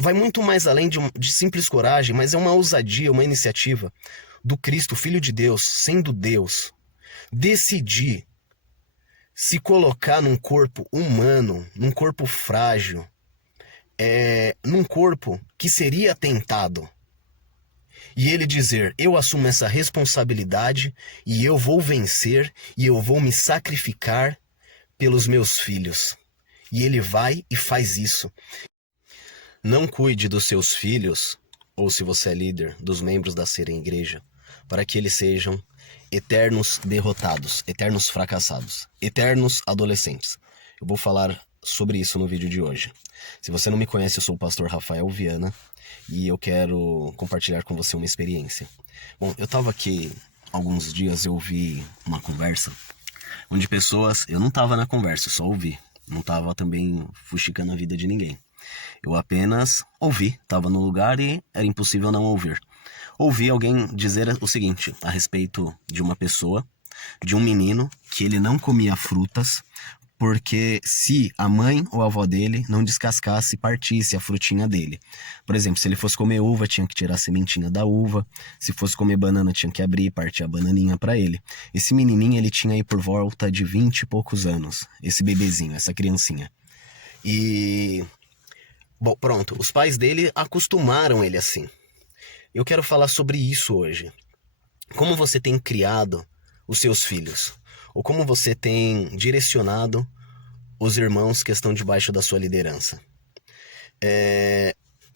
vai muito mais além de simples coragem, mas é uma ousadia, uma iniciativa do Cristo, Filho de Deus, sendo Deus, decidir se colocar num corpo humano, num corpo frágil, num corpo que seria tentado. E ele dizer, eu assumo essa responsabilidade e eu vou vencer e eu vou me sacrificar pelos meus filhos. E ele vai e faz isso. Não cuide dos seus filhos, ou se você é líder, dos membros da Serem Igreja, para que eles sejam eternos derrotados, eternos fracassados, eternos adolescentes. Eu vou falar sobre isso no vídeo de hoje. Se você não me conhece, eu sou o pastor Rafael Viana e eu quero compartilhar com você uma experiência. Bom, eu estava aqui alguns dias, eu ouvi uma conversa onde pessoas... Eu não estava na conversa, eu só ouvi. Não estava também fuxicando a vida de ninguém. Eu apenas ouvi, estava no lugar e era impossível não ouvir. Ouvi alguém dizer o seguinte a respeito de uma pessoa, de um menino, que ele não comia frutas, porque se a mãe ou a avó dele não descascasse e partisse a frutinha dele. Por exemplo, se ele fosse comer uva, tinha que tirar a sementinha da uva. Se fosse comer banana, tinha que abrir e partir a bananinha para ele. Esse menininho, ele tinha aí por volta de 20 e poucos anos. Esse bebezinho, essa criancinha. E... bom, pronto, os pais dele acostumaram ele assim. Eu quero falar sobre isso hoje. Como você tem criado os seus filhos? Ou como você tem direcionado os irmãos que estão debaixo da sua liderança?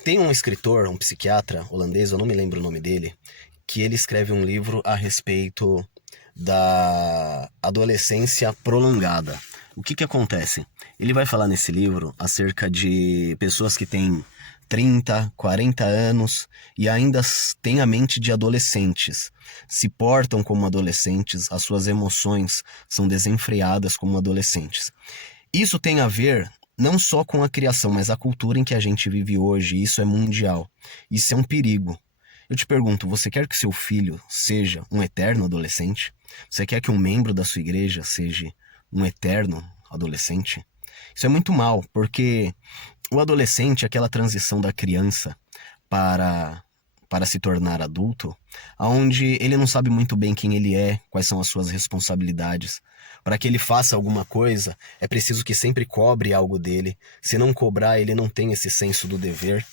Tem um escritor, um psiquiatra holandês, eu não me lembro o nome dele, que ele escreve um livro a respeito da adolescência prolongada. O que acontece? Ele vai falar nesse livro acerca de pessoas que têm 30, 40 anos e ainda têm a mente de adolescentes. Se portam como adolescentes, as suas emoções são desenfreadas como adolescentes. Isso tem a ver não só com a criação, mas a cultura em que a gente vive hoje. Isso é mundial. Isso é um perigo. Eu te pergunto, você quer que seu filho seja um eterno adolescente? Você quer que um membro da sua igreja seja um eterno adolescente? Isso é muito mal, porque o adolescente é aquela transição da criança para se tornar adulto, onde ele não sabe muito bem quem ele é, quais são as suas responsabilidades. Para que ele faça alguma coisa, é preciso que sempre cobre algo dele. Se não cobrar, ele não tem esse senso do dever.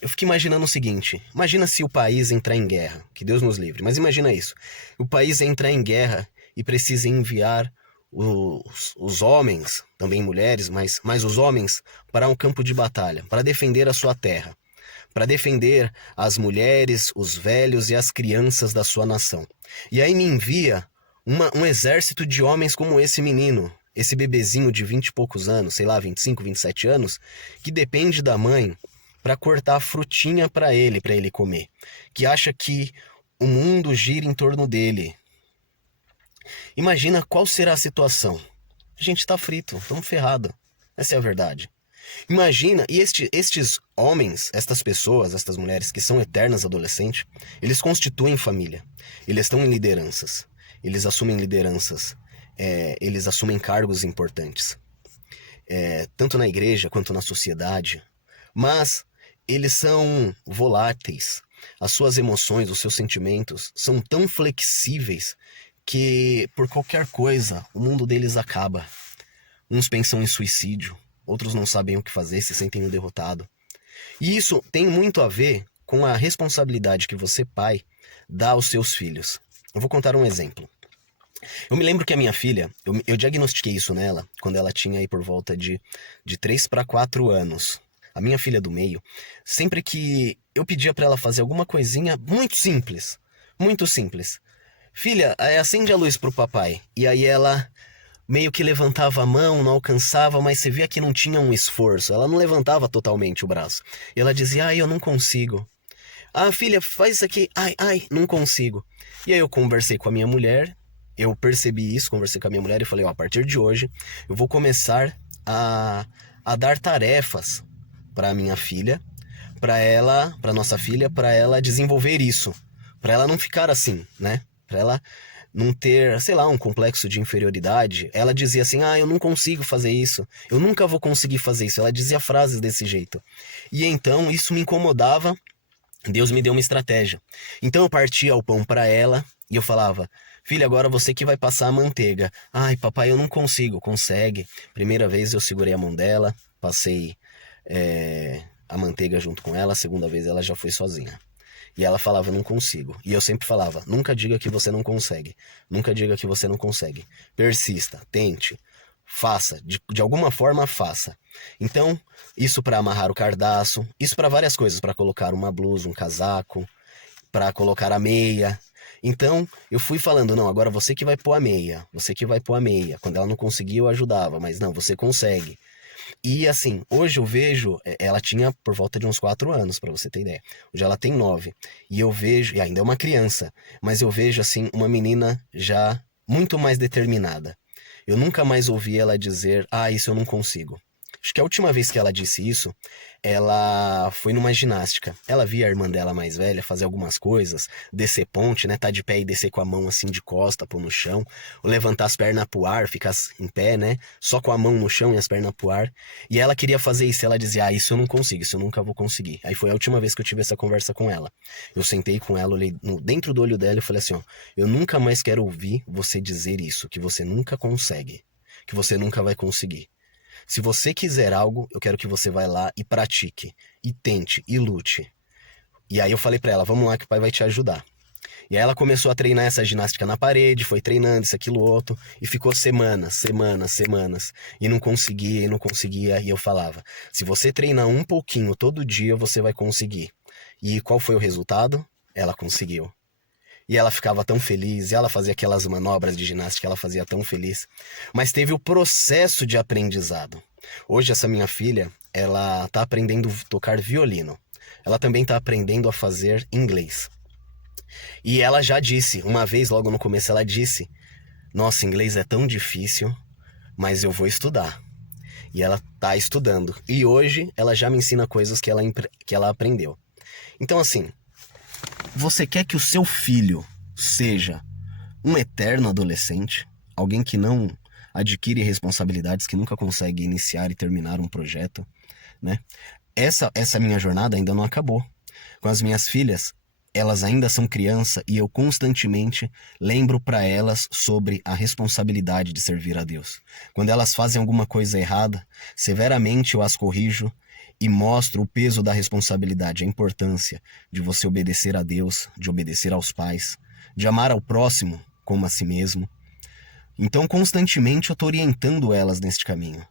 Eu fico imaginando o seguinte, imagina se o país entrar em guerra, que Deus nos livre, mas imagina isso. O país entrar em guerra e precisa enviar os homens, também mulheres, mas os homens, para um campo de batalha, para defender a sua terra, para defender as mulheres, os velhos e as crianças da sua nação. E aí me envia um exército de homens como esse menino, esse bebezinho de 20 e poucos anos, sei lá, 25, 27 anos, que depende da mãe para cortar a frutinha para ele comer, que acha que o mundo gira em torno dele. Imagina qual será a situação. A gente tá frito, estamos ferrados. Essa é a verdade. Imagina, e estes homens, estas pessoas, estas mulheres que são eternas adolescentes, eles constituem família. Eles estão em lideranças. Eles assumem lideranças. Eles assumem cargos importantes. Tanto na igreja quanto na sociedade. Mas eles são voláteis. As suas emoções, os seus sentimentos são tão flexíveis que por qualquer coisa o mundo deles acaba. Uns pensam em suicídio, outros não sabem o que fazer, se sentem um derrotado. E isso tem muito a ver com a responsabilidade que você, pai, dá aos seus filhos. Eu vou contar um exemplo. Eu me lembro que a minha filha, eu diagnostiquei isso nela quando ela tinha aí por volta de 3 para 4 anos. A minha filha do meio, sempre que eu pedia para ela fazer alguma coisinha muito simples, filha, acende a luz pro papai. E aí ela meio que levantava a mão, não alcançava, mas você via que não tinha um esforço. Ela não levantava totalmente o braço. E ela dizia, eu não consigo. Filha, faz isso aqui. Não consigo. E aí eu conversei com a minha mulher, eu percebi isso, conversei com a minha mulher e falei, a partir de hoje eu vou começar a dar tarefas para minha filha, para nossa filha, para ela desenvolver isso, para ela não ficar assim, né? Para ela não ter, sei lá, um complexo de inferioridade, ela dizia assim: ah, eu não consigo fazer isso, eu nunca vou conseguir fazer isso. Ela dizia frases desse jeito. E então isso me incomodava. Deus me deu uma estratégia. Então eu partia o pão para ela e eu falava: filha, agora você que vai passar a manteiga. Ai, papai, eu não consigo. Consegue. Primeira vez eu segurei a mão dela, passei a manteiga junto com ela. A segunda vez ela já foi sozinha. E ela falava: não consigo. E eu sempre falava: nunca diga que você não consegue. Nunca diga que você não consegue. Persista, tente, faça. De alguma forma, faça. Então, isso para amarrar o cardaço, isso para várias coisas, para colocar uma blusa, um casaco, para colocar a meia. Então, eu fui falando: não, agora você que vai pôr a meia, você que vai pôr a meia. Quando ela não conseguia, eu ajudava, mas não, você consegue. E assim, hoje eu vejo, ela tinha por volta de uns 4 anos, pra você ter ideia. Hoje ela tem 9. E eu vejo, e ainda é uma criança, mas eu vejo assim uma menina já muito mais determinada. Eu nunca mais ouvi ela dizer: ah, isso eu não consigo. Acho que a última vez que ela disse isso, ela foi numa ginástica. Ela via a irmã dela mais velha fazer algumas coisas, descer ponte, né? Tá de pé e descer com a mão assim de costa, pôr no chão, ou levantar as pernas pro ar, ficar em pé, né? Só com a mão no chão e as pernas pro ar. E ela queria fazer isso, ela dizia: ah, isso eu não consigo, isso eu nunca vou conseguir. Aí foi a última vez que eu tive essa conversa com ela. Eu sentei com ela, olhei dentro do olho dela e falei assim: ó, eu nunca mais quero ouvir você dizer isso, que você nunca consegue, que você nunca vai conseguir. Se você quiser algo, eu quero que você vá lá e pratique, e tente, e lute. E aí eu falei pra ela: vamos lá que o pai vai te ajudar. E aí ela começou a treinar essa ginástica na parede, foi treinando isso, aquilo, outro, e ficou semanas, e não conseguia, e não conseguia, e eu falava: se você treinar um pouquinho todo dia, você vai conseguir. E qual foi o resultado? Ela conseguiu. E ela ficava tão feliz, e ela fazia aquelas manobras de ginástica, ela fazia tão feliz. Mas teve o processo de aprendizado. Hoje essa minha filha, ela tá aprendendo a tocar violino. Ela também tá aprendendo a fazer inglês. E ela já disse, uma vez logo no começo ela disse: nossa, inglês é tão difícil, mas eu vou estudar. E ela tá estudando. E hoje ela já me ensina coisas que ela aprendeu. Então assim, você quer que o seu filho seja um eterno adolescente? Alguém que não adquire responsabilidades, que nunca consegue iniciar e terminar um projeto, né? Essa minha jornada ainda não acabou. Com as minhas filhas, elas ainda são criança e eu constantemente lembro para elas sobre a responsabilidade de servir a Deus. Quando elas fazem alguma coisa errada, severamente eu as corrijo e mostro o peso da responsabilidade, a importância de você obedecer a Deus, de obedecer aos pais, de amar ao próximo como a si mesmo. Então, constantemente eu estou orientando elas neste caminho.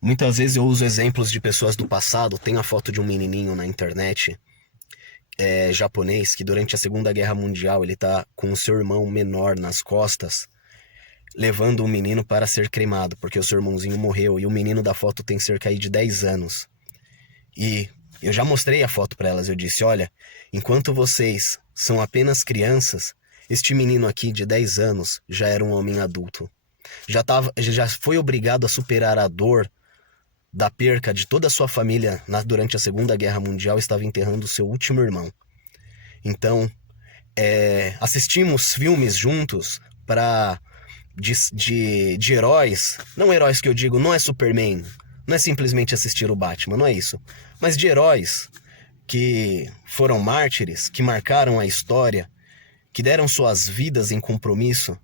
Muitas vezes eu uso exemplos de pessoas do passado. Tem a foto de um menininho na internet, japonês, que durante a Segunda Guerra Mundial ele tá com o seu irmão menor nas costas, levando o menino para ser cremado, porque o seu irmãozinho morreu, e o menino da foto tem cerca aí de 10 anos. E eu já mostrei a foto para elas, eu disse: olha, enquanto vocês são apenas crianças, este menino aqui de 10 anos já era um homem adulto. Já foi obrigado a superar a dor da perca de toda a sua família durante a Segunda Guerra Mundial, estava enterrando seu último irmão. Então, assistimos filmes juntos de heróis, não heróis que eu digo, não é Superman, não é simplesmente assistir o Batman, não é isso, mas de heróis que foram mártires, que marcaram a história, que deram suas vidas em compromisso.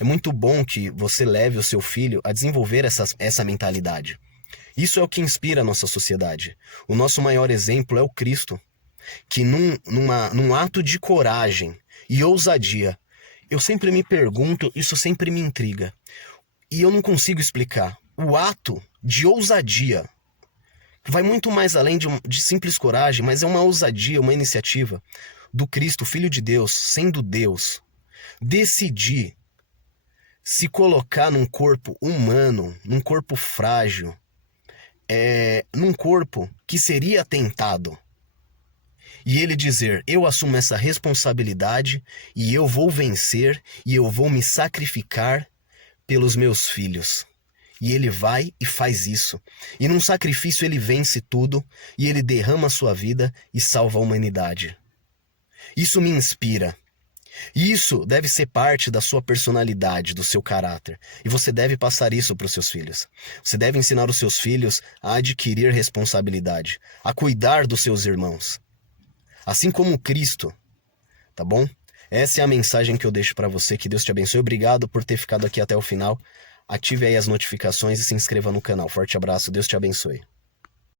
É muito bom que você leve o seu filho a desenvolver essa mentalidade. Isso é o que inspira a nossa sociedade. O nosso maior exemplo é o Cristo, que num ato de coragem e ousadia, eu sempre me pergunto, isso sempre me intriga, e eu não consigo explicar. O ato de ousadia vai muito mais além de simples coragem, mas é uma ousadia, uma iniciativa do Cristo, Filho de Deus, sendo Deus, decidir se colocar num corpo humano, num corpo frágil, num corpo que seria tentado. E ele dizer: eu assumo essa responsabilidade e eu vou vencer e eu vou me sacrificar pelos meus filhos. E ele vai e faz isso. E num sacrifício ele vence tudo e ele derrama a sua vida e salva a humanidade. Isso me inspira. E isso deve ser parte da sua personalidade, do seu caráter. E você deve passar isso para os seus filhos. Você deve ensinar os seus filhos a adquirir responsabilidade, a cuidar dos seus irmãos. Assim como Cristo, tá bom? Essa é a mensagem que eu deixo para você. Que Deus te abençoe. Obrigado por ter ficado aqui até o final. Ative aí as notificações e se inscreva no canal. Forte abraço. Deus te abençoe.